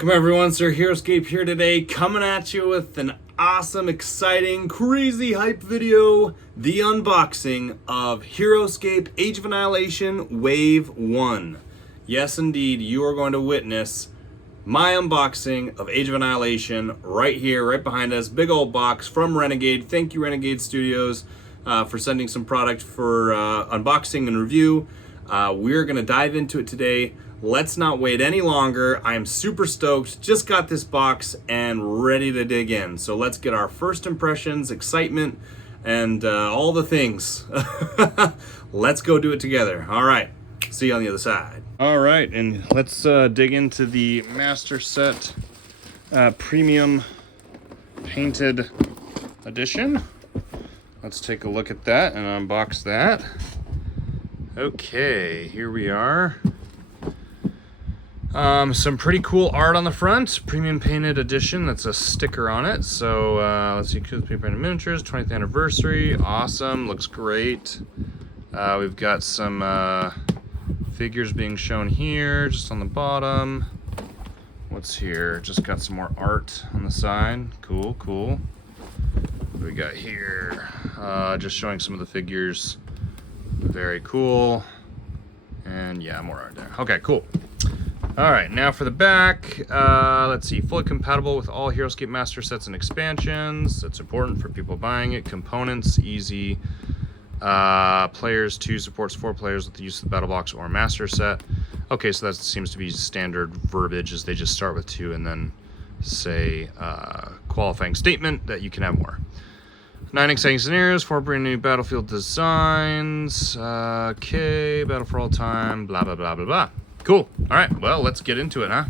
Welcome everyone, Sir Heroscape here today, coming at you with an awesome, exciting, crazy hype video, the unboxing of Heroscape Age of Annihilation Wave 1. Yes indeed, you are going to witness my unboxing of Age of Annihilation right here, right behind us. Big old box from Renegade. Thank you Renegade Studios for sending some product for unboxing and review. We're going to dive into it today. Let's not wait any longer. I am super stoked. Just got this box and ready to dig in. So let's get our first impressions, excitement, and all the things. Let's go do it together. All right. See you on the other side. All right, and let's dig into the Master Set Premium Painted Edition. Let's take a look at that and unbox that. Okay, here we are. Some pretty cool art on the front. Premium Painted Edition. That's a sticker on it. So let's see, Prepainted Miniatures, 20th anniversary. Awesome. Looks great. We've got some figures being shown here, just on the bottom. What's here? Just got some more art on the side. Cool, cool. What do we got here? Just showing some of the figures. Very cool. And yeah, more art there. Okay, cool. All right, now for the back. Let's see, fully compatible with all Heroscape Master Sets and expansions. That's important for people buying it. Components, easy. Players 2 supports 4 players with the use of the battle box or master set. Okay, so that seems to be standard verbiage, as they just start with 2 and then say qualifying statement that you can have more. 9 exciting scenarios, 4 brand new battlefield designs. Okay, battle for all time, blah, blah, blah, blah, blah. Cool. All right, well, let's get into it, huh?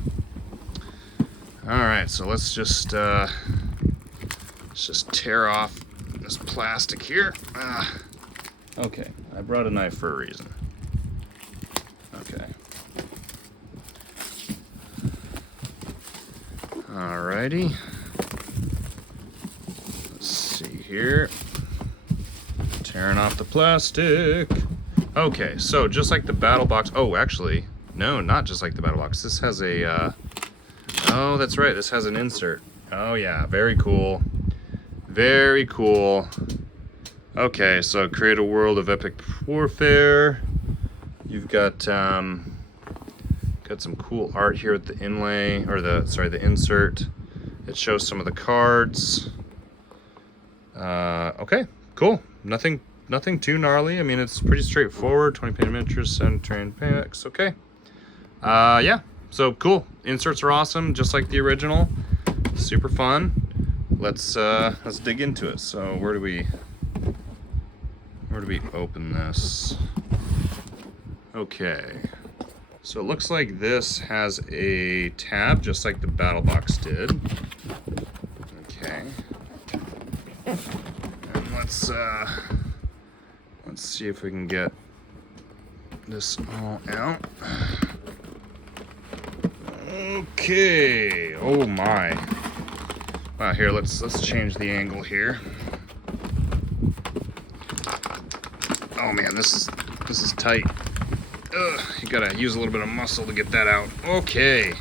All right, so let's just tear off this plastic here. Okay, I brought a knife for a reason. Okay. Alrighty. Let's see here. Tearing off the plastic. Okay, so just like the battle box. Oh, actually, no, not just like the battle box. This has a, oh, that's right. This has an insert. Oh yeah, very cool. Very cool. Okay, so create a world of epic warfare. You've got some cool art here with the inlay, or the insert. It shows some of the cards. Okay, cool. Nothing too gnarly. I mean, it's pretty straightforward. 20 painted miniatures, 7 trained packs. Okay. Yeah. So cool. Inserts are awesome, just like the original. Super fun. Let's dig into it. So where do we open this? Okay. So it looks like this has a tab, just like the battle box did. Okay. And let's see if we can get this all out. Okay. Oh my. Wow, here, let's change the angle here. Oh man, this is tight. Ugh, you gotta use a little bit of muscle to get that out. Okay.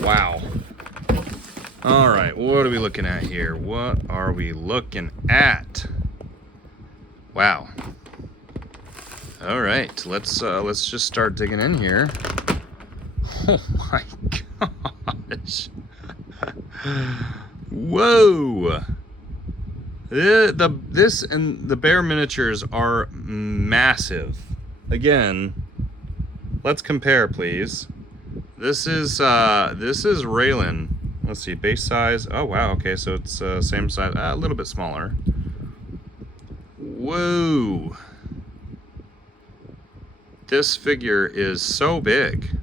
Wow. All right, what are we looking at here? What are we looking at? Wow. All right, let's just start digging in here. Oh my gosh. Whoa. This and the bear miniatures are massive. Again, let's compare, please. This is Raylan. Let's see, base size. Oh wow, okay, so it's same size, a little bit smaller. Whoa. This figure is so big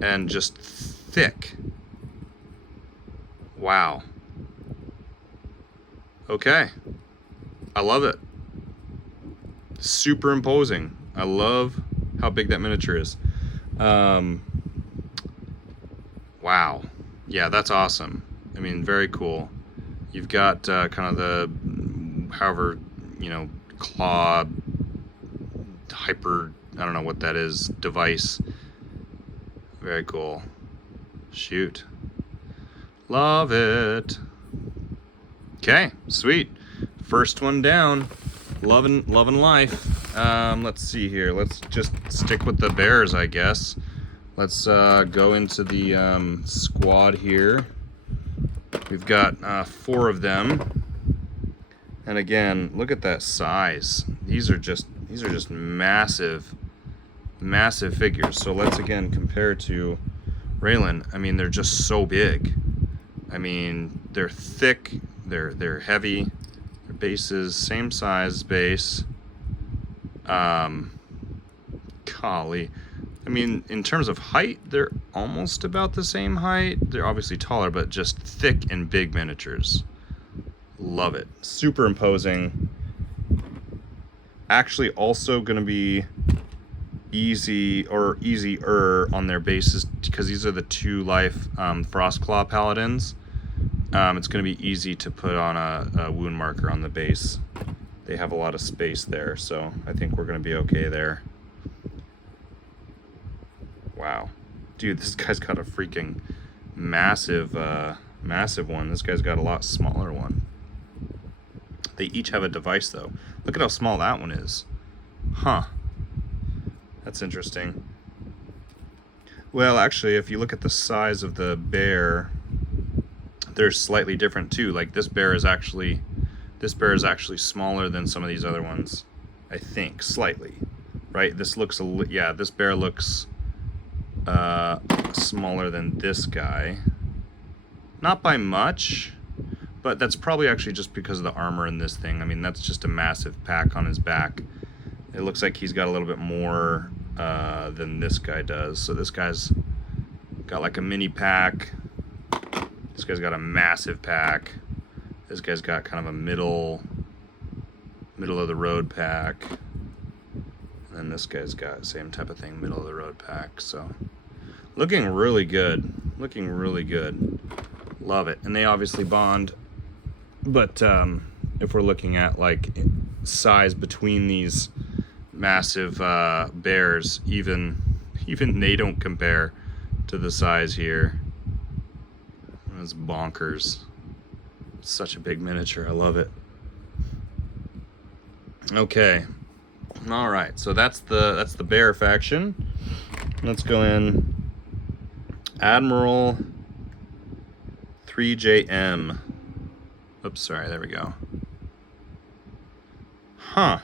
and just thick. Wow. Okay. I love it. Super imposing. I love how big that miniature is. Wow. Yeah, that's awesome. I mean, very cool. You've got kind of the, however, claw, hyper, I don't know what that is, device. Very cool. Shoot. Love it. Okay, sweet. First one down. Loving life. Let's see here. Let's just stick with the bears, I guess. Let's go into the squad here. We've got 4 of them. And again, look at that size. These are just massive figures. So let's again compare to Raylan. I mean, they're just so big. I mean, they're thick, they're heavy, their bases same size base. Golly. I mean, in terms of height, they're almost about the same height. They're obviously taller, but just thick and big miniatures. Love it. Super imposing. Actually also going to be easy or easier on their bases because these are the 2-life Frostclaw Paladins. It's going to be easy to put on a wound marker on the base. They have a lot of space there, so I think we're going to be okay there. Wow. Dude, this guy's got a freaking massive one. This guy's got a lot smaller one. They each have a device, though. Look at how small that one is. Huh. That's interesting. Well, actually, if you look at the size of the bear, they're slightly different too. Like this bear is actually smaller than some of these other ones. I think slightly, right? This looks this bear looks smaller than this guy. Not by much, but that's probably actually just because of the armor in this thing. I mean, that's just a massive pack on his back. It looks like he's got a little bit more than this guy does. So this guy's got like a mini pack. This guy's got a massive pack. This guy's got kind of a middle of the road pack. And then this guy's got same type of thing, middle of the road pack. So looking really good. Looking really good. Love it. And they obviously bond. But if we're looking at like size between these massive bears, even they don't compare to the size here. It's bonkers. It's such a big miniature. I love it. Okay. All right. So that's the bear faction. Let's go in. Admiral 3JM. Oops, sorry. There we go. Huh.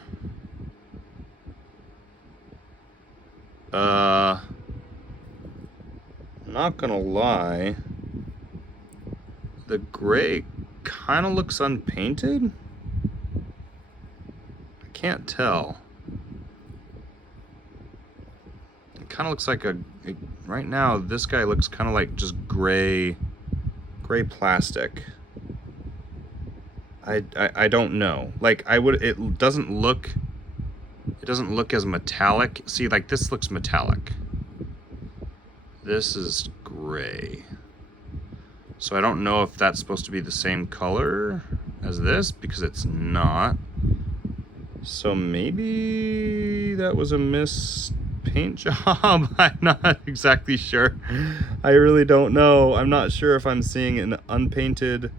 Not gonna lie. The gray kind of looks unpainted. I can't tell. It kind of looks like right now this guy looks kind of like just gray plastic. I don't know. Like it doesn't look as metallic. See, like this looks metallic. This is gray. So I don't know if that's supposed to be the same color as this because it's not. So maybe that was a paint job. I'm not exactly sure. I really don't know. I'm not sure if I'm seeing an unpainted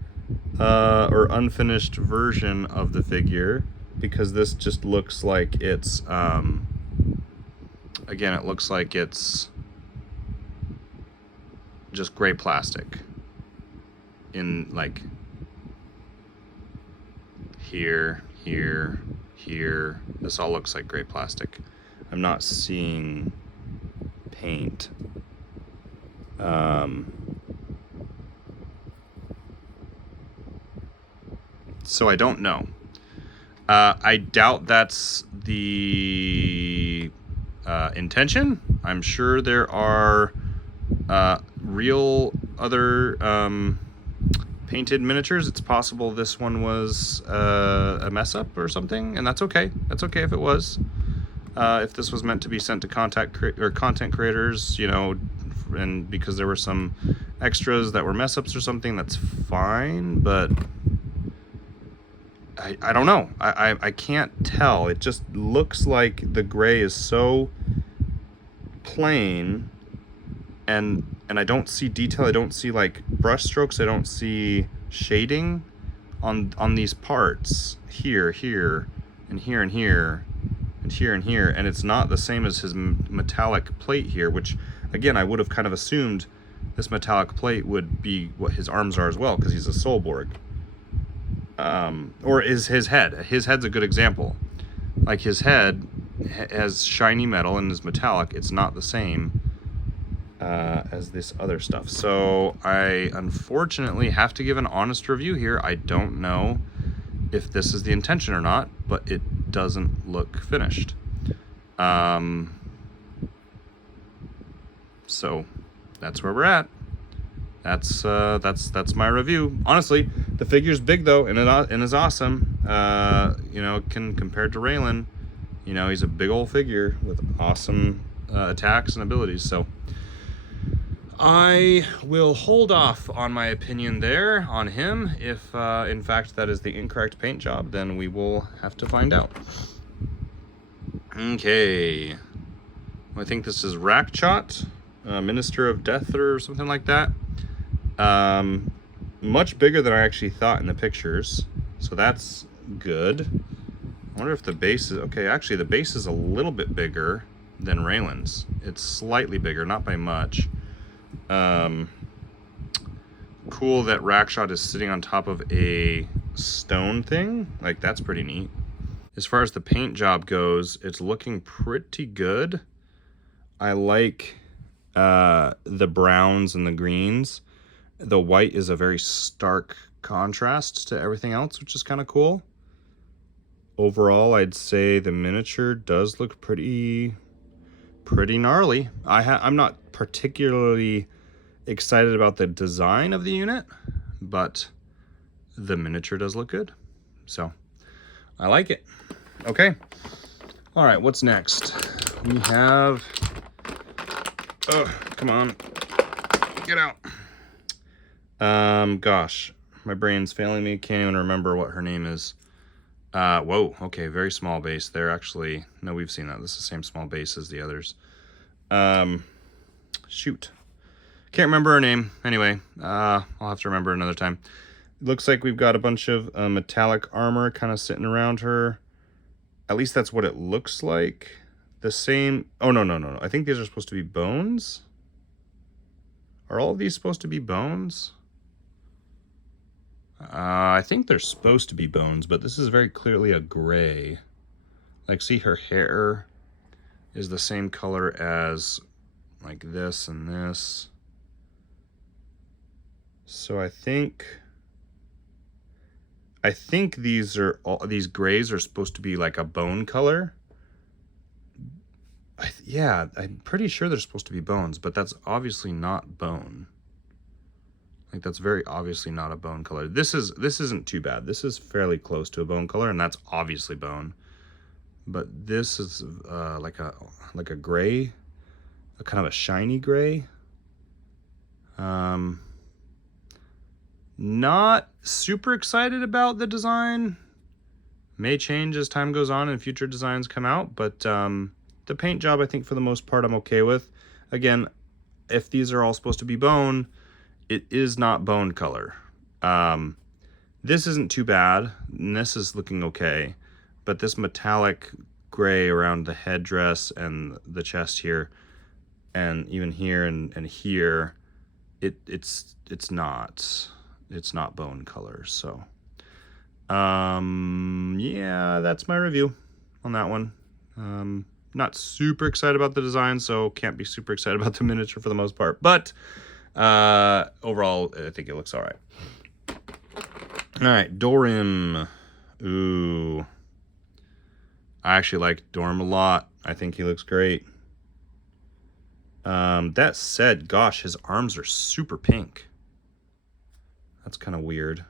or unfinished version of the figure because this just looks like it's again, it looks like it's just gray plastic in like here. This all looks like gray plastic. I'm not seeing paint. So I don't know. I doubt that's the intention. I'm sure there are real other painted miniatures. It's possible this one was a mess up or something, and that's okay. That's okay if it was. If this was meant to be sent to content creators, you know, and because there were some extras that were mess ups or something, that's fine. But I don't know. I can't tell. It just looks like the gray is so plain, and and I don't see detail. I don't see like brush strokes. I don't see shading on these parts here, here, and here, and here, and here, and here. And it's not the same as his metallic plate here, which again, I would have kind of assumed this metallic plate would be what his arms are as well, because he's a Soulborg. Or is his head. His head's a good example. Like his head has shiny metal and is metallic. It's not the same as this other stuff. So I unfortunately have to give an honest review here. I don't know if this is the intention or not, but it doesn't look finished. So that's where we're at. That's my review. Honestly, the figure's big though, and is awesome. You know, compared to Raylan, you know, he's a big old figure with awesome attacks and abilities. So I will hold off on my opinion there on him. If in fact that is the incorrect paint job, then we will have to find out. Okay, I think this is Rakchot, Minister of Death or something like that. Much bigger than I actually thought in the pictures, so that's good. I wonder if the base is okay. Actually, the base is a little bit bigger than Raylan's. It's slightly bigger, not by much. Cool that Rakshot is sitting on top of a stone thing. Like, that's pretty neat. As far as the paint job goes, it's looking pretty good. I like the browns and the greens. The white is a very stark contrast to everything else, which is kind of cool. Overall, I'd say the miniature does look pretty gnarly. I'm not particularly excited about the design of the unit, but the miniature does look good. So I like it. Okay. All right, what's next? We have, oh, come on, get out. Gosh, my brain's failing me. Can't even remember what her name is. Whoa, okay, very small base. They're actually, no, we've seen that. This is the same small base as the others. Shoot. Can't remember her name. Anyway, I'll have to remember another time. Looks like we've got a bunch of metallic armor kind of sitting around her. At least that's what it looks like. The same, oh, no. I think these are supposed to be bones. Are all of these supposed to be bones? I think they're supposed to be bones, but this is very clearly a gray. Like, see, her hair is the same color as like this and this. So I think these grays are supposed to be like a bone color. Yeah, I'm pretty sure they're supposed to be bones, but that's obviously not bone. Like, that's very obviously not a bone color. This isn't too bad. This is fairly close to a bone color, and that's obviously bone. But this is like a gray, a kind of a shiny gray. Not super excited about the design. May change as time goes on and future designs come out, but the paint job, I think for the most part, I'm okay with. Again, if these are all supposed to be bone, it is not bone color. This isn't too bad, and this is looking okay, but this metallic gray around the headdress and the chest here, and even here and here, it's not bone color. So yeah, that's my review on that one. Not super excited about the design, so can't be super excited about the miniature for the most part, but overall I think it looks all right. All right, Dorim. Ooh, I actually like Dorim a lot. I think he looks great. That said, gosh, his arms are super pink. That's kind of weird.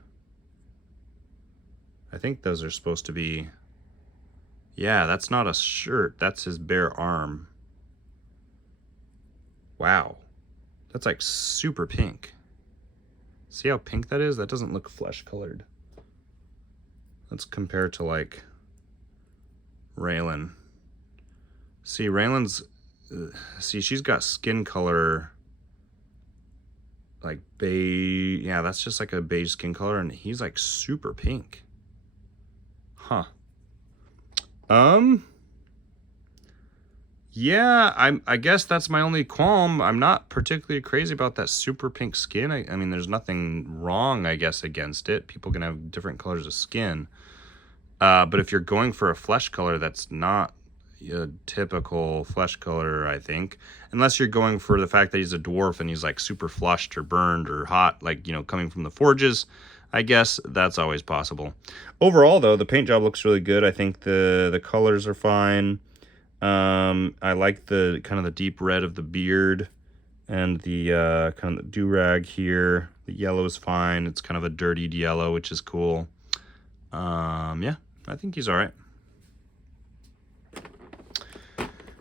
I think those are supposed to be, yeah, that's not a shirt. That's his bare arm. Wow. That's like super pink. See how pink that is? That doesn't look flesh colored. Let's compare to like Raylan. See, Raylan's, see, she's got skin color like beige. Yeah, that's just like a beige skin color, and he's like super pink. Huh. Yeah, I guess that's my only qualm. I'm not particularly crazy about that super pink skin. I mean, there's nothing wrong, I guess, against it. People can have different colors of skin. But if you're going for a flesh color, that's not a typical flesh color, I think. Unless you're going for the fact that he's a dwarf and he's like super flushed or burned or hot, like, you know, coming from the forges. I guess that's always possible. Overall, though, the paint job looks really good. I think the colors are fine. I like the kind of the deep red of the beard and the kind of the do-rag here. The yellow is fine. It's kind of a dirtied yellow, which is cool. Yeah, I think he's all right.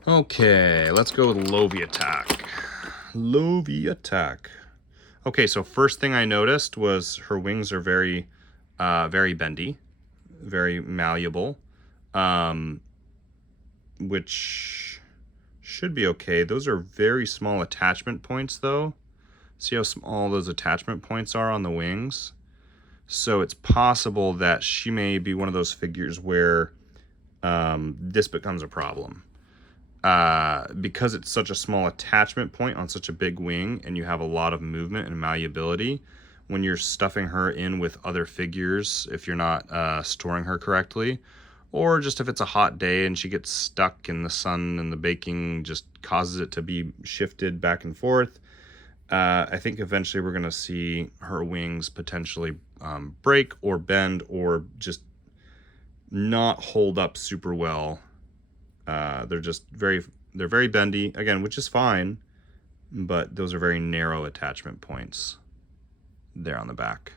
Okay, let's go with Lovey Attack. Lovey Attack. Okay, so first thing I noticed was her wings are very bendy, very malleable, which should be okay. Those are very small attachment points, though. See how small those attachment points are on the wings? So it's possible that she may be one of those figures where this becomes a problem. Because it's such a small attachment point on such a big wing, and you have a lot of movement and malleability, when you're stuffing her in with other figures, if you're not storing her correctly, or just if it's a hot day and she gets stuck in the sun and the baking just causes it to be shifted back and forth, I think eventually we're going to see her wings potentially break or bend or just not hold up super well. They're just they're very bendy, again, which is fine, but those are very narrow attachment points there on the back.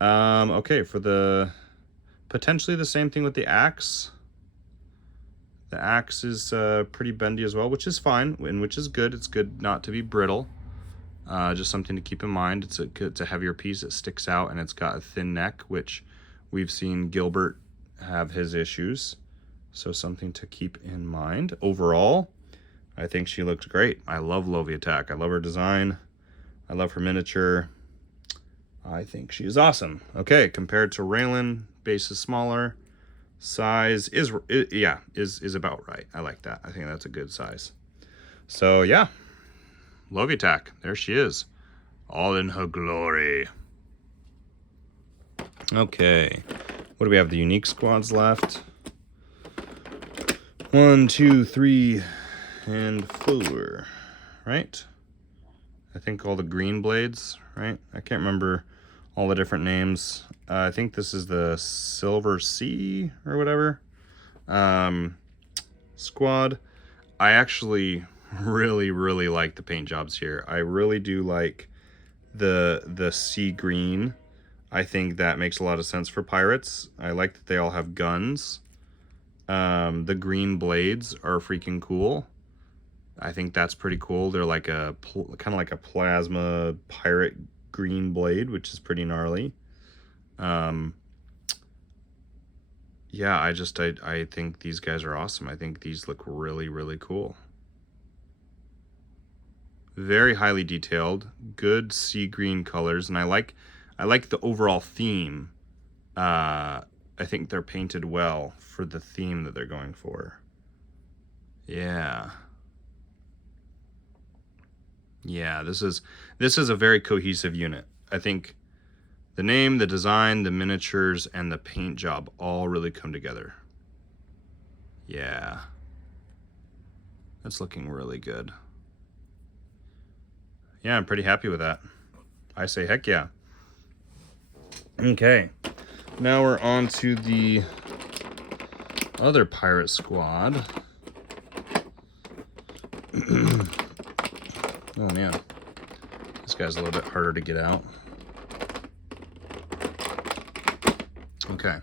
Okay, for the potentially the same thing with the axe. The axe is pretty bendy as well, which is fine and which is good. It's good not to be brittle. Just something to keep in mind. It's a heavier piece. It sticks out and it's got a thin neck, which we've seen Gilbert have his issues. So something to keep in mind. Overall, I think she looks great. I love Lovey Attack. I love her design. I love her miniature. I think she is awesome. Okay, compared to Raylan, base is smaller. Size is about right. I like that. I think that's a good size. So yeah, Lovey Attack. There she is, all in her glory. Okay, what do we have? The unique squads left. 1, 2, 3, and 4, right? I think all the green blades, right? I can't remember all the different names. I think this is the Silver Sea or whatever squad. I actually really like the paint jobs here. I really do like the sea green. I think that makes a lot of sense for pirates. I like that they all have guns. The green blades are freaking cool. I think that's pretty cool. They're like a kind of like a plasma pirate green blade, which is pretty gnarly. Yeah, I think these guys are awesome. I think these look really cool. Very highly detailed, good sea green colors, and I like the overall theme. I think they're painted well for the theme that they're going for. Yeah. Yeah, this is a very cohesive unit. I think the name, the design, the miniatures, and the paint job all really come together. Yeah. That's looking really good. Yeah, I'm pretty happy with that. I say heck yeah. Okay. Now we're on to the other pirate squad. Oh man, this guy's a little bit harder to get out. Okay.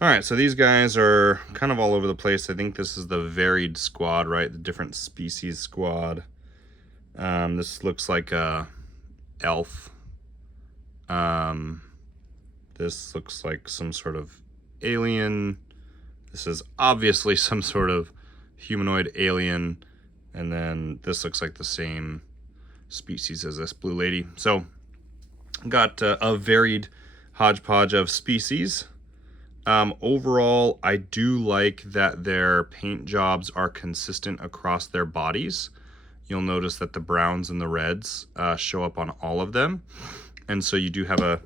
All right, so these guys are kind of all over the place. I think this is the varied squad, right? The different species squad. This looks like a elf. This looks like some sort of alien. This is obviously some sort of humanoid alien. And then this looks like the same species as this blue lady. So got a varied hodgepodge of species. Overall, I do like that their paint jobs are consistent across their bodies. You'll notice that the browns and the reds show up on all of them, and so you do have a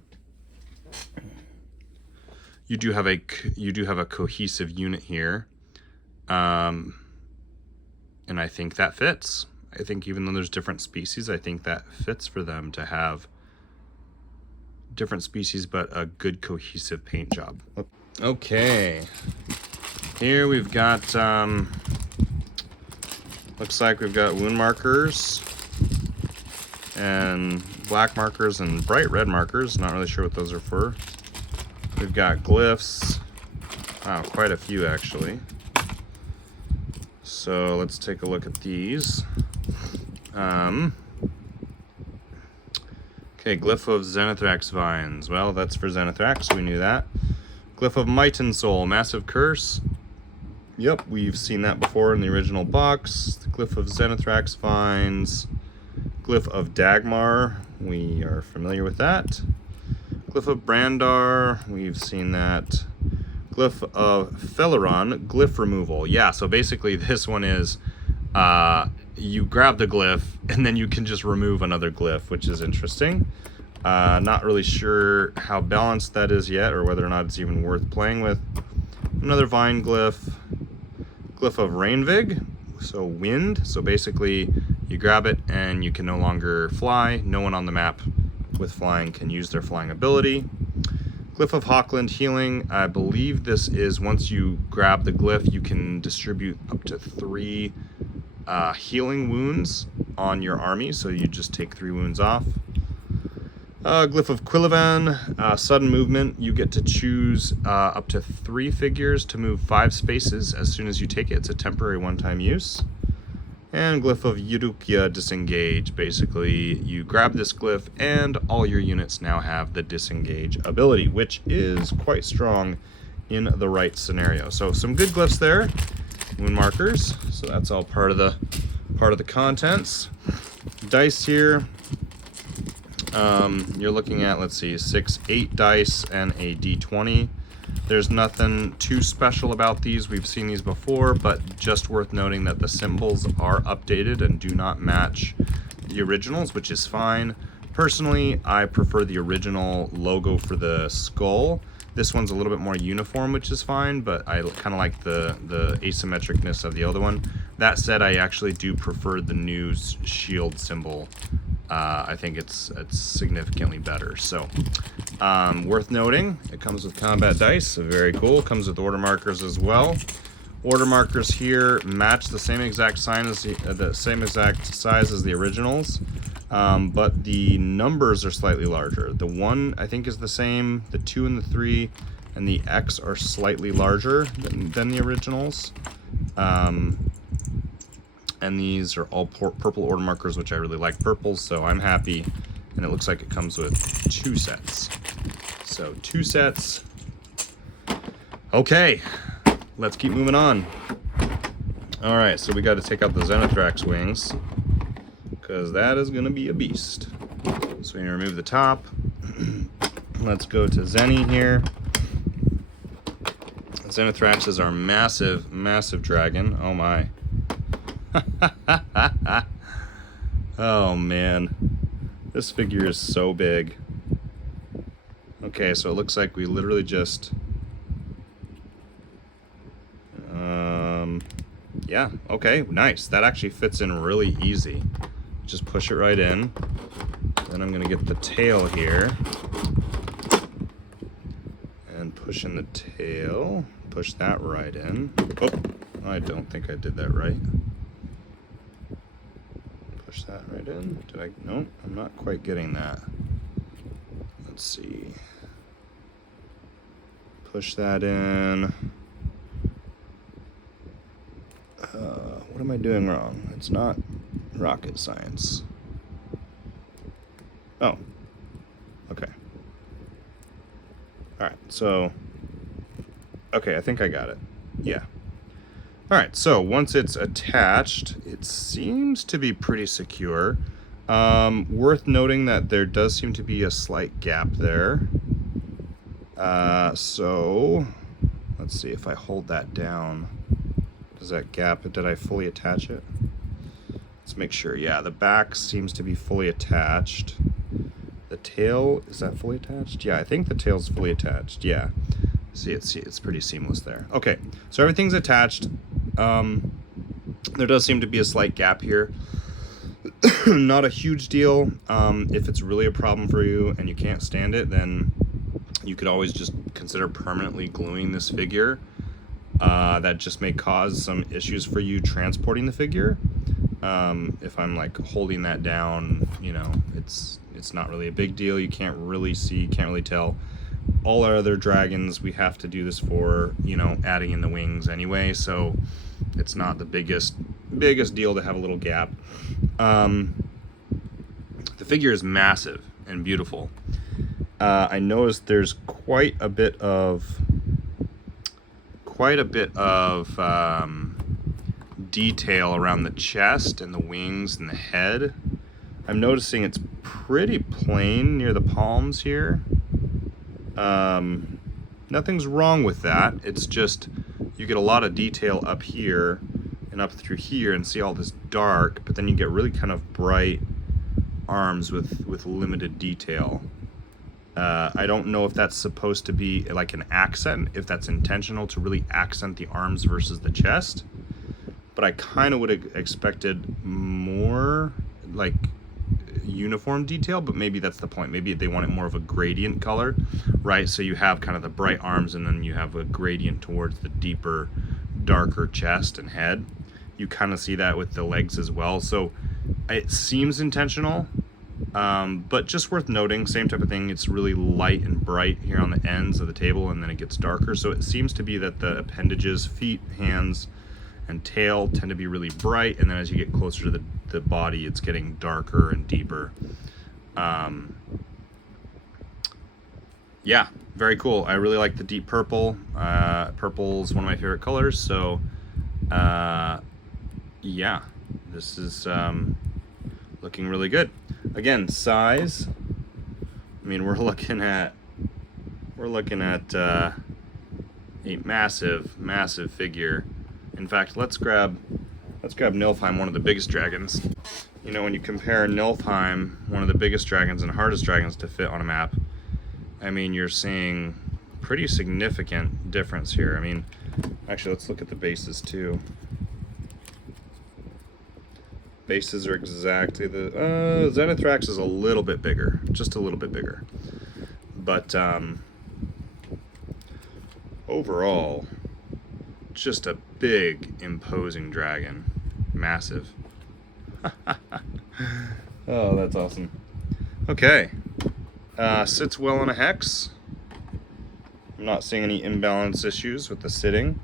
cohesive unit here, and I think that fits. I think even though there's different species, I think that fits for them to have different species but a good cohesive paint job. Okay, here we've got looks like we've got wound markers and black markers and bright red markers. Not really sure what those are for. We've got glyphs. Wow, quite a few actually. So let's take a look at these. Okay, glyph of Zenithrax vines. Well, that's for Zenithrax, we knew that. Glyph of Mighten Soul, massive curse. Yep, we've seen that before in the original box. The glyph of Zenithrax vines. Glyph of Dagmar, we are familiar with that. Glyph of Brandar, we've seen that. Glyph of Feleron, glyph removal. Yeah, so basically this one is you grab the glyph and then you can just remove another glyph, which is interesting. Not really sure how balanced that is yet, or whether or not it's even worth playing with. Another vine glyph. Glyph of Rainvig, so wind. So basically you grab it and you can no longer fly. No one on the map with flying can use their flying ability. Glyph of Hawkland, healing. I believe this is once you grab the glyph, you can distribute up to 3 healing wounds on your army, so you just take 3 wounds off. Glyph of Quillivan, sudden movement. You get to choose up to 3 figures to move 5 spaces as soon as you take it. It's a temporary one-time use. And Glyph of Eudukia, disengage. Basically, you grab this glyph and all your units now have the disengage ability, which is quite strong in the right scenario. So some good glyphs there. Wound markers. So that's all part of the contents. Dice here. You're looking at, let's see, 8 dice and a d20. There's nothing too special about these. We've seen these before, but just worth noting that the symbols are updated and do not match the originals, which is fine. Personally, I prefer the original logo for the skull. This one's a little bit more uniform, which is fine, but I kind of like the asymmetricness of the other one. That said, I actually do prefer the new shield symbol. I think it's significantly better. So, worth noting, it comes with combat dice, so very cool. Comes with order markers as well. Order markers here match the same exact size as the originals, but the numbers are slightly larger. The 1 I think is the same. The 2 and the 3 and the X are slightly larger than the originals. And these are all purple order markers, which I really like purple, so I'm happy. And it looks like it comes with 2 sets. So 2 sets. Okay, let's keep moving on. All right, so we got to take out the Zenithrax wings, because that is going to be a beast. So we're going to remove the top. Let's go to Zenny here. Zenithrax is our massive, massive dragon. Oh my. Oh man, this figure is so big. Okay, so it looks like we literally just yeah, okay, nice. That actually fits in really easy. Just push it right in. Then I'm gonna get the tail here and push in the tail, push that right in. Oh, I don't think I did that right. Push that right in. Did I? No, I'm not quite getting that. Let's see. Push that in. What am I doing wrong? It's not rocket science. Oh. Okay. Alright, so... Okay, I think I got it. Yeah. Alright, so once it's attached, it seems to be pretty secure. Worth noting that there does seem to be a slight gap there. So let's see if I hold that down. Does that gap, did I fully attach it? Let's make sure. Yeah, the back seems to be fully attached. The tail, is that fully attached? Yeah, I think the tail's fully attached. Yeah. See, it's pretty seamless there. Okay, so everything's attached. There does seem to be a slight gap here. Not a huge deal. If it's really a problem for you and you can't stand it, then you could always just consider permanently gluing this figure. That just may cause some issues for you transporting the figure. If I'm like holding that down, you know, it's not really a big deal. You can't really see, can't really tell. All our other dragons we have to do this for, you know, adding in the wings anyway, so it's not the biggest deal to have a little gap. The figure is massive and beautiful. I noticed there's quite a bit of detail around the chest and the wings and the head. I'm noticing it's pretty plain near the palms here. Nothing's wrong with that. It's just you get a lot of detail up here and up through here and see all this dark, but then you get really kind of bright arms with limited detail. I don't know if that's supposed to be like an accent, if that's intentional to really accent the arms versus the chest, but I kind of would have expected more like uniform detail, but maybe that's the point. Maybe they want it more of a gradient color, right? So you have kind of the bright arms and then you have a gradient towards the deeper, darker chest and head. You kind of see that with the legs as well. So it seems intentional, but just worth noting, same type of thing. It's really light and bright here on the ends of the table and then it gets darker. So it seems to be that the appendages, feet, hands, and tail tend to be really bright, and then as you get closer to the body, it's getting darker and deeper. Yeah, very cool. I really like the deep purple. Purple is one of my favorite colors, so yeah, this is looking really good. Again, size, I mean, we're looking at a massive figure. In fact, let's grab Nilfheim, one of the biggest dragons. You know, when you compare Nilfheim, one of the biggest dragons and hardest dragons to fit on a map, I mean, you're seeing pretty significant difference here. I mean, actually, let's look at the bases too. Bases are exactly the... Zenithrax is a little bit bigger, just a little bit bigger. But overall, just a big, imposing dragon. Massive. Oh, that's awesome. Okay. Sits well in a hex. I'm not seeing any imbalance issues with the sitting,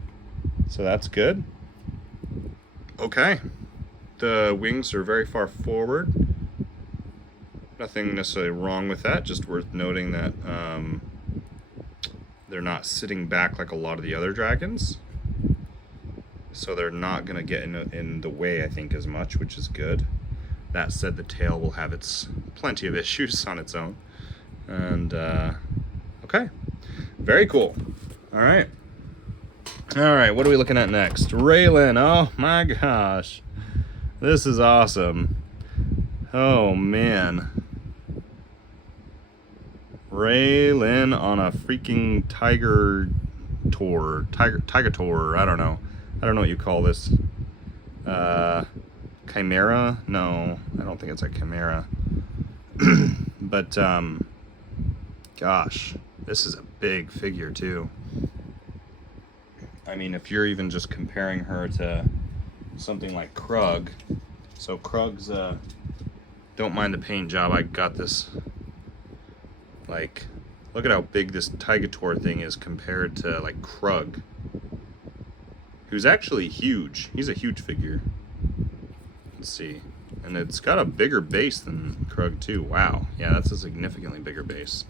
so that's good. Okay. The wings are very far forward. Nothing necessarily wrong with that, just worth noting that they're not sitting back like a lot of the other dragons. So they're not going to get in the way, I think, as much, which is good. That said, the tail will have plenty of issues on its own. And, okay. Very cool. All right. All right, what are we looking at next? Raylan. Oh, my gosh. This is awesome. Oh, man. Raylan on a freaking tiger tour. Tiger tour, I don't know. I don't know what you call this. Chimera? No, I don't think it's a chimera. But, gosh, this is a big figure too. I mean, if you're even just comparing her to something like Krug. So Krug's, don't mind the paint job. I got this, like, look at how big this Tigator thing is compared to, like, Krug, who's actually huge. He's a huge figure. Let's see. And it's got a bigger base than Krug too. Wow. Yeah, that's a significantly bigger base.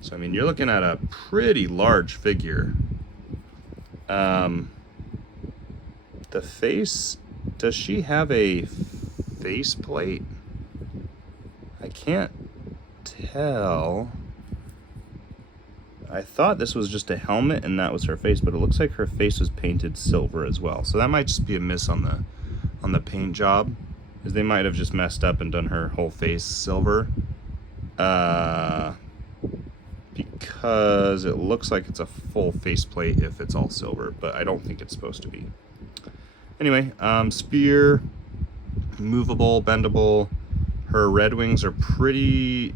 So, I mean, you're looking at a pretty large figure. The face, does she have a face plate? I can't tell. I thought this was just a helmet and that was her face, but it looks like her face was painted silver as well. So that might just be a miss on the paint job, because they might have just messed up and done her whole face silver. Because it looks like it's a full faceplate if it's all silver, but I don't think it's supposed to be. Anyway, spear, movable, bendable. Her red wings are pretty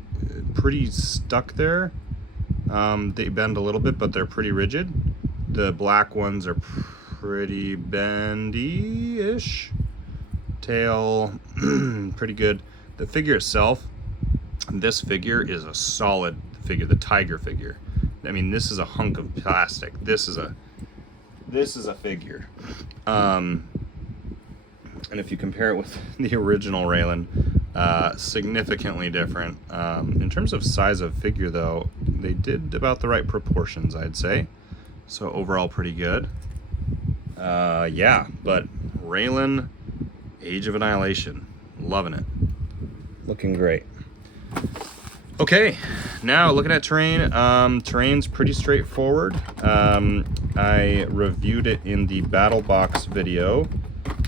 stuck there. They bend a little bit, but they're pretty rigid. The black ones are pretty bendy-ish. Tail, pretty good. The figure itself, this figure is a solid figure, the tiger figure. I mean, this is a hunk of plastic. This is a figure. And if you compare it with the original Raylan, significantly different. In terms of size of figure, though, they did about the right proportions, I'd say. So overall, pretty good. Yeah, but Raylan, Age of Annihilation, loving it. Looking great. Okay, now looking at terrain. Terrain's pretty straightforward. I reviewed it in the Battle Box video,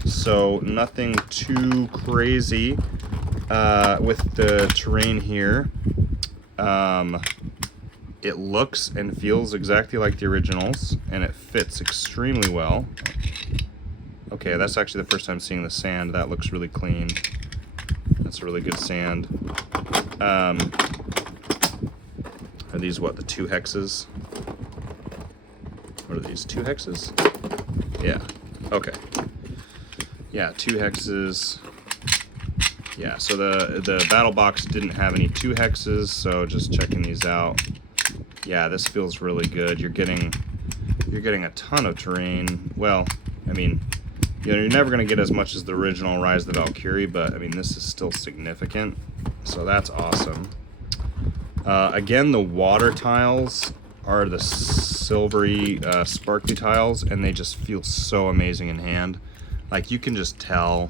so nothing too crazy with the terrain here. It looks and feels exactly like the originals, and it fits extremely well. Okay, that's actually the first time seeing the sand. That looks really clean. That's a really good sand. Are these what, the 2 hexes? What are these, 2 hexes? Yeah, okay. Yeah, 2 hexes. Yeah, so the battle box didn't have any 2 hexes, so just checking these out. Yeah, this feels really good. You're getting a ton of terrain. Well, I mean, you know, you're never going to get as much as the original Rise of the Valkyrie, but I mean, this is still significant, so that's awesome. Again, the water tiles are the silvery, sparkly tiles, and they just feel so amazing in hand. Like, you can just tell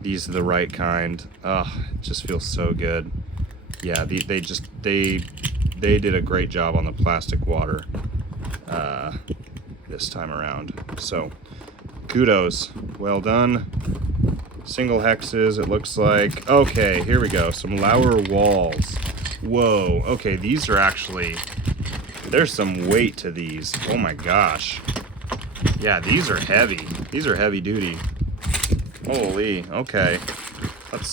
these are the right kind. It just feels so good. Yeah, they did a great job on the plastic water this time around. So, kudos. Well done. Single hexes, it looks like. Okay, here we go. Some lower walls. Whoa. Okay, these are actually... There's some weight to these. Oh my gosh. Yeah, these are heavy. These are heavy duty. Holy. Okay. Let's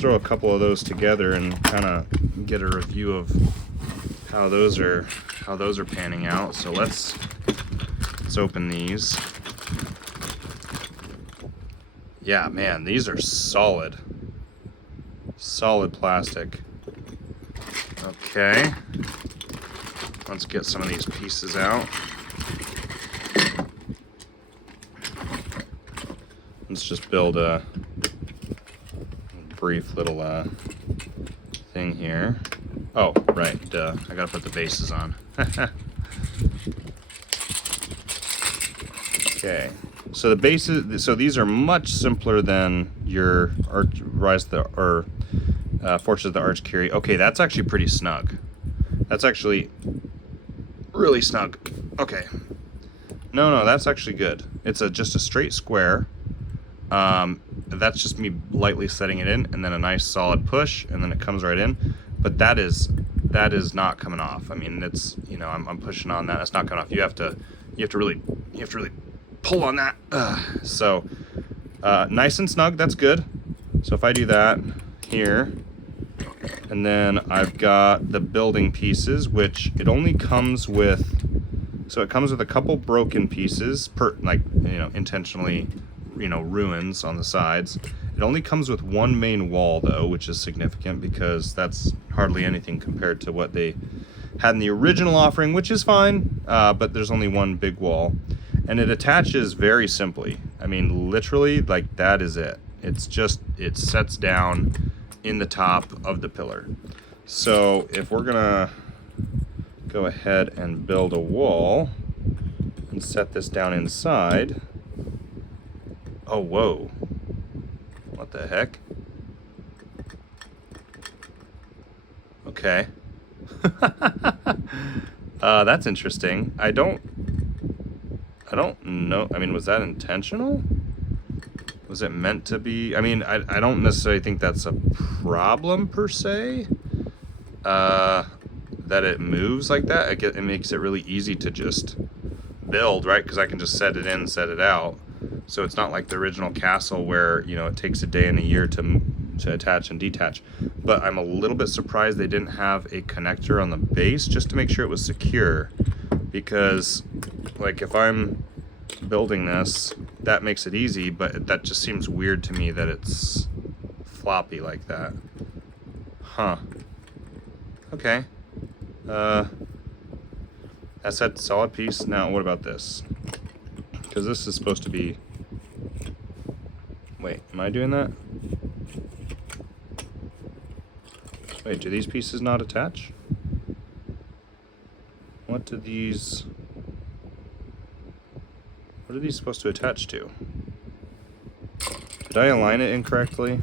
throw a couple of those together and kind of get a review of how those are panning out. So let's open these. Yeah, man, these are solid plastic. Okay, let's get some of these pieces out. Let's just build a brief little thing here. Oh, right, duh. I gotta put the bases on. Okay, so the bases, so these are much simpler than your Fortress of the Archcurie. Okay, that's actually pretty snug. That's actually really snug. Okay. No, that's actually good. It's just a straight square. That's just me lightly setting it in, and then a nice solid push, and then it comes right in. But that is not coming off. I mean, it's, you know, I'm pushing on that. It's not coming off. You have to really pull on that. So nice and snug. That's good. So if I do that here, and then I've got the building pieces, which it only comes with. So it comes with a couple broken pieces, intentionally, ruins on the sides. It only comes with one main wall, though, which is significant because that's hardly anything compared to what they had in the original offering, which is fine, but there's only one big wall. And it attaches very simply. I mean, literally, like, that is it. It's just, it sets down in the top of the pillar. So if we're gonna go ahead and build a wall and set this down inside. Oh, whoa. What the heck? Okay. That's interesting. I don't know. I mean, was that intentional? Was it meant to be? I mean, I don't necessarily think that's a problem per se. That it moves like that. It makes it really easy to just build, right? Because I can just set it in, set it out. So it's not like the original castle where, you know, it takes a day and a year to attach and detach. But I'm a little bit surprised they didn't have a connector on the base just to make sure it was secure. Because, like, if I'm building this, that makes it easy, but that just seems weird to me that it's floppy like that. Huh. Okay. That's that solid piece. Now, what about this? Because this is supposed to be... Wait, am I doing that? Wait, do these pieces not attach? What do these... What are these supposed to attach to? Did I align it incorrectly?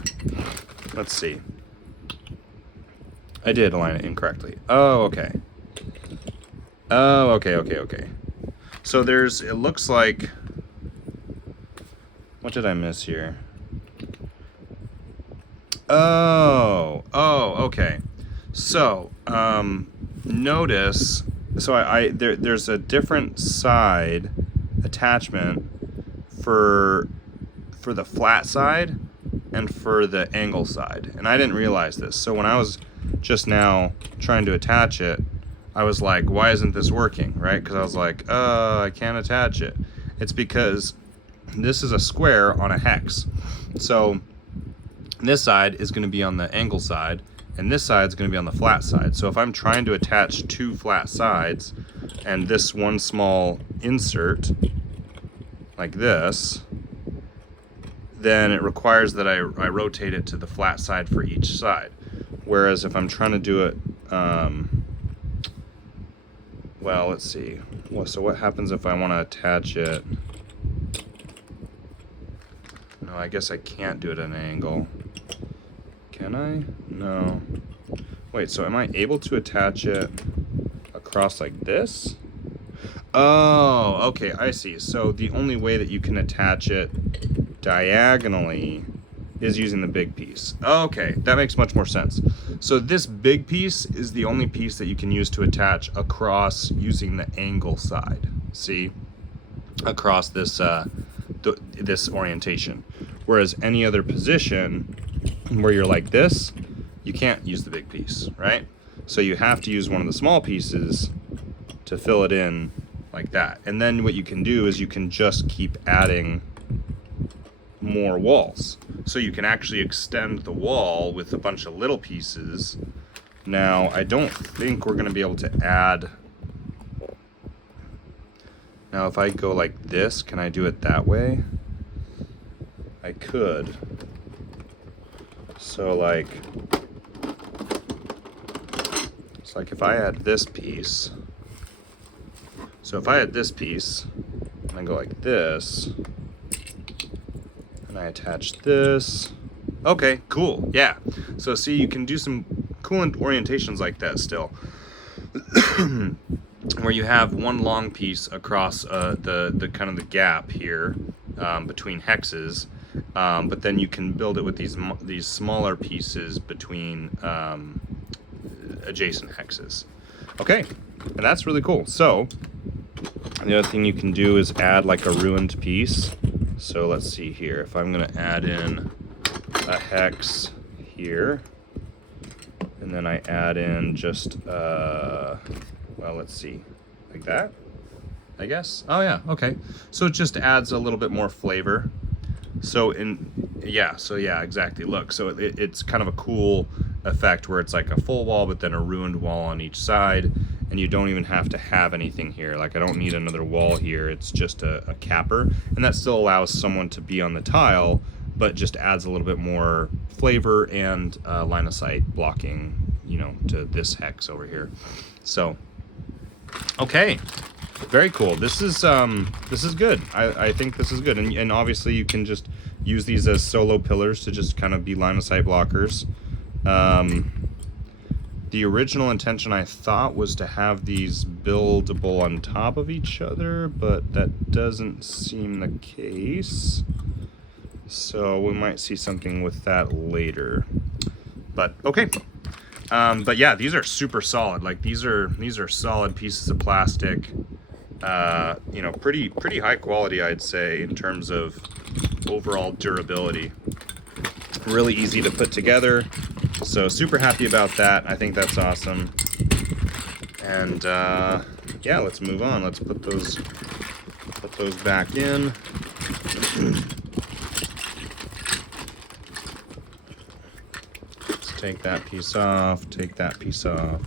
Let's see. I did align it incorrectly. Oh, okay. Oh, okay. So there's, it looks like... What did I miss here? Oh, okay. So, notice, so there's a different side attachment for the flat side and for the angle side. And I didn't realize this. So when I was just now trying to attach it, I was like, why isn't this working, right? Because I was like, I can't attach it. It's because this is a square on a hex. So this side is going to be on the angle side, and this side is going to be on the flat side. So if I'm trying to attach two flat sides and this one small insert like this, then it requires that I rotate it to the flat side for each side. Whereas if I'm trying to do it, well, let's see. Well, so what happens if I want to attach it? No, I guess I can't do it at an angle. Can I? No. Wait, so am I able to attach it across like this? Oh, okay, I see. So the only way that you can attach it diagonally is using the big piece. Okay, that makes much more sense. So this big piece is the only piece that you can use to attach across using the angle side. See? Across this this orientation. Whereas any other position where you're like this, you can't use the big piece, right? So you have to use one of the small pieces to fill it in like that. And then what you can do is you can just keep adding more walls. So you can actually extend the wall with a bunch of little pieces. Now, I don't think we're going to be able to add... Now, if I go like this, can I do it that way? I could. So, like... It's like if I had this piece... So if I had this piece, and I go like this... I attach this. Okay, cool. Yeah. So see, you can do some cool orientations like that still. Where you have one long piece across the kind of the gap here between hexes, but then you can build it with these smaller pieces between adjacent hexes. Okay, and that's really cool. So the other thing you can do is add like a ruined piece. So let's see here, if I'm going to add in a hex here, and then I add in just, well, let's see, like that, I guess. Oh yeah, okay. So it just adds a little bit more flavor. So yeah, exactly. Look, so it's kind of a cool effect where it's like a full wall, but then a ruined wall on each side. And you don't even have to have anything here. Like I don't need another wall here. It's just a capper. And that still allows someone to be on the tile, but just adds a little bit more flavor and line of sight blocking, you know, to this hex over here. So, okay. Very cool. This is good. I think this is good. And obviously you can just use these as solo pillars to just kind of be line of sight blockers. The original intention, I thought, was to have these buildable on top of each other, but that doesn't seem the case. So we might see something with that later. But okay. But yeah, these are super solid. Like these are solid pieces of plastic. You know, pretty high quality, I'd say, in terms of overall durability. Really easy to put together. So super happy about that. I think that's awesome. And yeah, let's move on. Let's put those back in. Let's take that piece off. Take that piece off.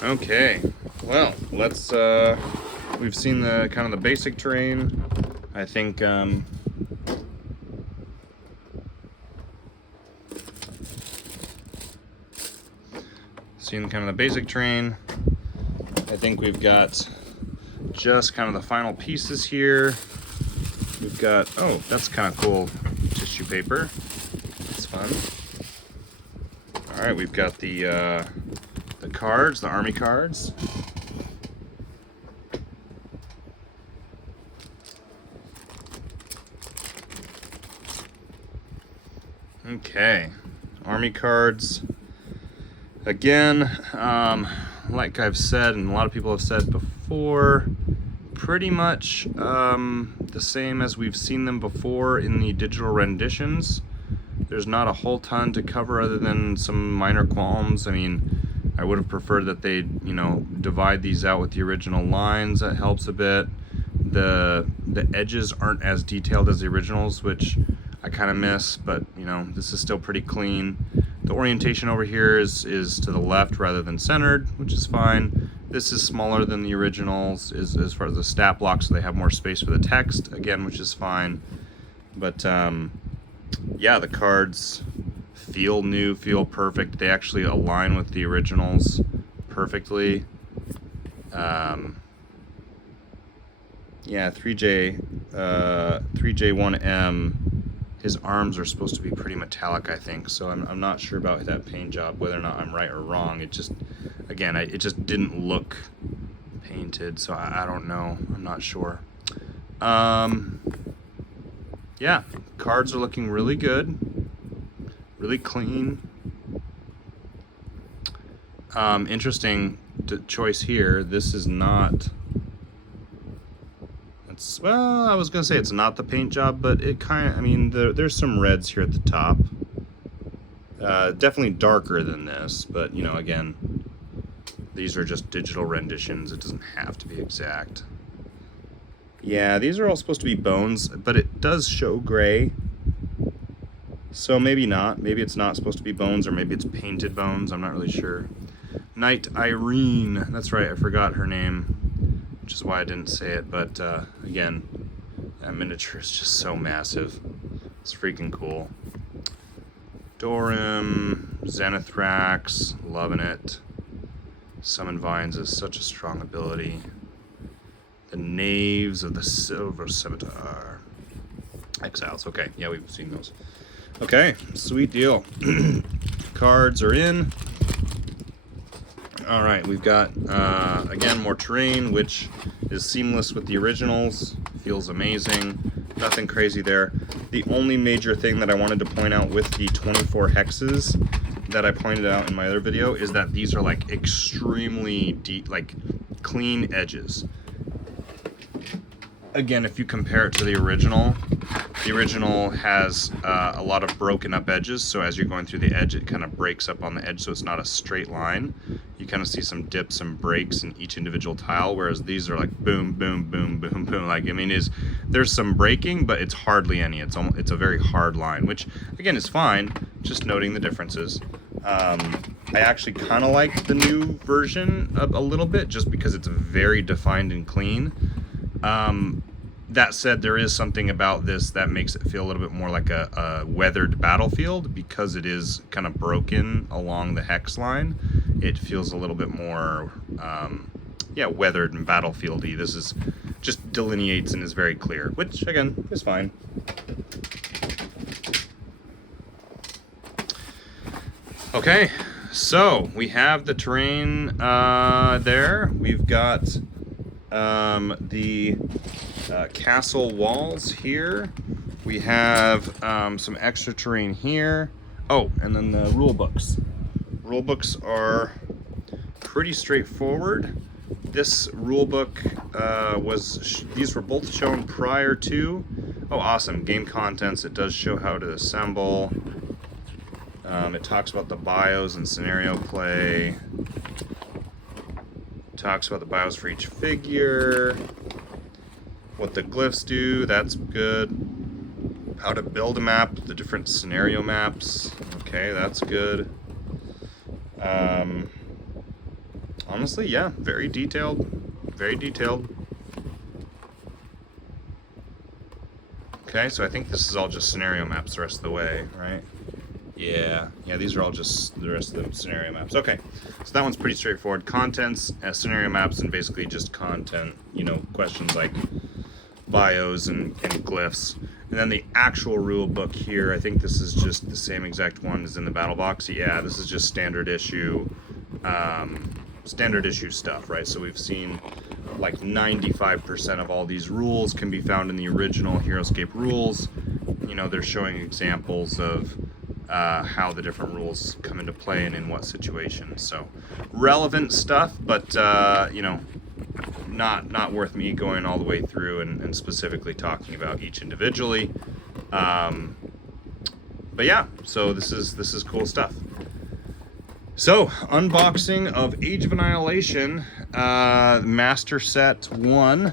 Okay, well, let's, we've seen the kind of the basic terrain. I think, seen kind of the basic terrain. I think we've got just kind of the final pieces here. We've got, oh, that's kind of cool, tissue paper. That's fun. All right, we've got the cards, the army cards. Okay, army cards. Again, like I've said, and a lot of people have said before, pretty much the same as we've seen them before in the digital renditions. There's not a whole ton to cover other than some minor qualms. I mean, I would have preferred that they, you know, divide these out with the original lines. That helps a bit. The edges aren't as detailed as the originals, which I kind of miss, but you know, this is still pretty clean. The orientation over here is to the left rather than centered, which is fine. This is smaller than the originals as far as the stat blocks, so they have more space for the text, again, which is fine. But yeah, the cards feel new, feel perfect. They actually align with the originals perfectly. Yeah, 3J1M, his arms are supposed to be pretty metallic, I think. So I'm not sure about that paint job, whether or not I'm right or wrong. It just, again, it just didn't look painted, so I don't know. I'm not sure. Yeah, cards are looking really good. Really clean. Interesting choice here. This is not, it's, well, I was gonna say it's not the paint job, but it kind of, I mean, there's some reds here at the top. Definitely darker than this, but you know, again, these are just digital renditions. It doesn't have to be exact. Yeah, these are all supposed to be bones, but it does show gray. So maybe not. Maybe it's not supposed to be bones, or maybe it's painted bones. I'm not really sure. Knight Irene. That's right, I forgot her name, which is why I didn't say it. But again, that miniature is just so massive. It's freaking cool. Dorim, Zenithrax, loving it. Summon Vines is such a strong ability. The Knaves of the Silver Scimitar. Exiles, okay, yeah, we've seen those. Okay, sweet deal. Cards are in. All right, we've got, again, more terrain, which is seamless with the originals. Feels amazing. Nothing crazy there. The only major thing that I wanted to point out with the 24 hexes that I pointed out in my other video is that these are like extremely deep, like clean edges. Again, if you compare it to the original, The original has a lot of broken up edges, so as you're going through the edge, it kind of breaks up on the edge, so it's not a straight line. You kind of see some dips and breaks in each individual tile, whereas these are like boom, boom, boom, boom, boom. Like, I mean, there's some breaking, but it's hardly any. It's a very hard line, which again is fine. Just noting the differences. I actually kind of like the new version a little bit, just because it's very defined and clean. That said, there is something about this that makes it feel a little bit more like a weathered battlefield, because it is kind of broken along the hex line. It feels a little bit more, yeah, weathered and battlefieldy. This is just delineates and is very clear, which again is fine. Okay, so we have the terrain there. We've got the castle walls here. We have some extra terrain here. Oh, and then the rule books. Rule books are pretty straightforward. This rule book these were both shown prior to. Oh, awesome. Game contents. It does show how to assemble. It talks about the bios and scenario play. Talks about the bios for each figure. What the glyphs do, that's good. How to build a map, the different scenario maps. Okay, that's good. Honestly, yeah, very detailed. Very detailed. Okay, so I think this is all just scenario maps the rest of the way, right? Yeah, these are all just the rest of the scenario maps. Okay, so that one's pretty straightforward. Contents, scenario maps, and basically just content, you know, questions like bios and glyphs. And then the actual rule book here, I think this is just the same exact one as in the battle box. Yeah, this is just standard issue stuff, right? So we've seen like 95% of all these rules can be found in the original Heroscape rules. You know, they're showing examples of how the different rules come into play and in what situations. So relevant stuff, but you know, not worth me going all the way through and specifically talking about each individually. But yeah, so this is cool stuff. So unboxing of Age of Annihilation Master Set 1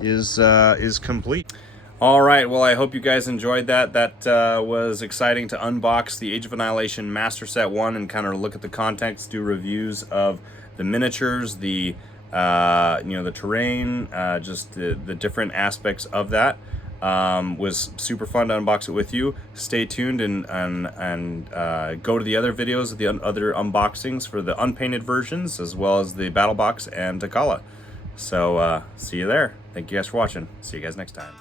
is complete. All right, well, I hope you guys enjoyed that. That was exciting to unbox the Age of Annihilation Master Set 1 and kind of look at the context, do reviews of the miniatures, the you know, the terrain, just the different aspects of that. Was super fun to unbox it with you. Stay tuned and go to the other videos, the other unboxings for the unpainted versions, as well as the battle box and Takala. So see you there. Thank you guys for watching. See you guys next time.